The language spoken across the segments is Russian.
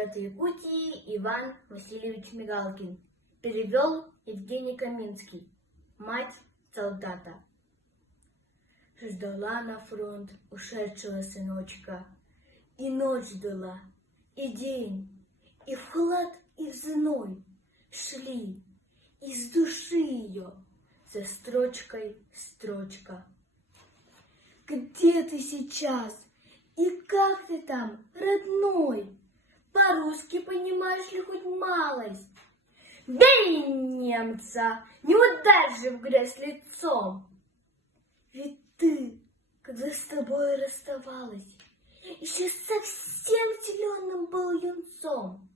Поэт Якутии Иван Васильевич Мигалкин. Перевел Евгений Каминский. Мать солдата. Ждала на фронт ушедшего сыночка. И ночь ждала, и день, и в холод, и в зной шли из души ее за строчкой строчка. Где ты сейчас? И как ты там, родной? По-русски понимаешь ли хоть малость? Бей немца, не ударь же в грязь лицом. Ведь ты, когда с тобой расставалась, еще совсем зеленым был юнцом.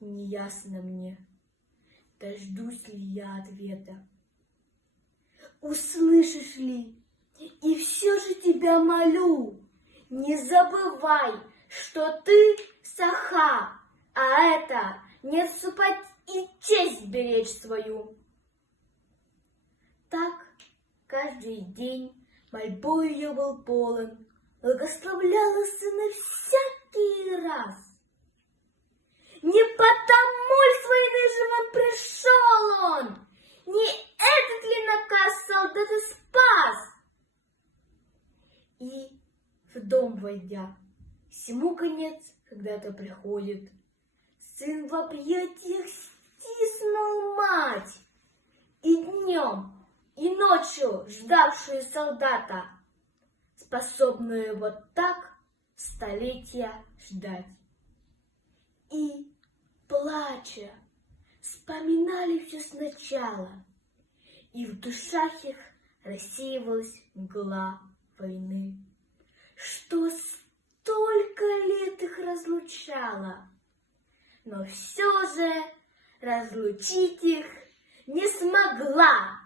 Неясно мне, дождусь ли я ответа. Услышишь ли? И все же тебя молю, не забывай, что ты саха, а это не отступать и честь беречь свою. Так каждый день мольбой ее был полон, благословляла сына всякий раз. Не потому ли с войны живым пришел он? Не этот ли наказ солдата спас? И в дом войдя, всему конец когда-то приходит. Сын в объятиях стиснул мать, и днем, и ночью ждавшую солдата, способную вот так столетия ждать. И, плача, вспоминали все сначала, и в душах их рассеивалась мгла войны, что столько лет их разлучало, но все же разлучить их не смогла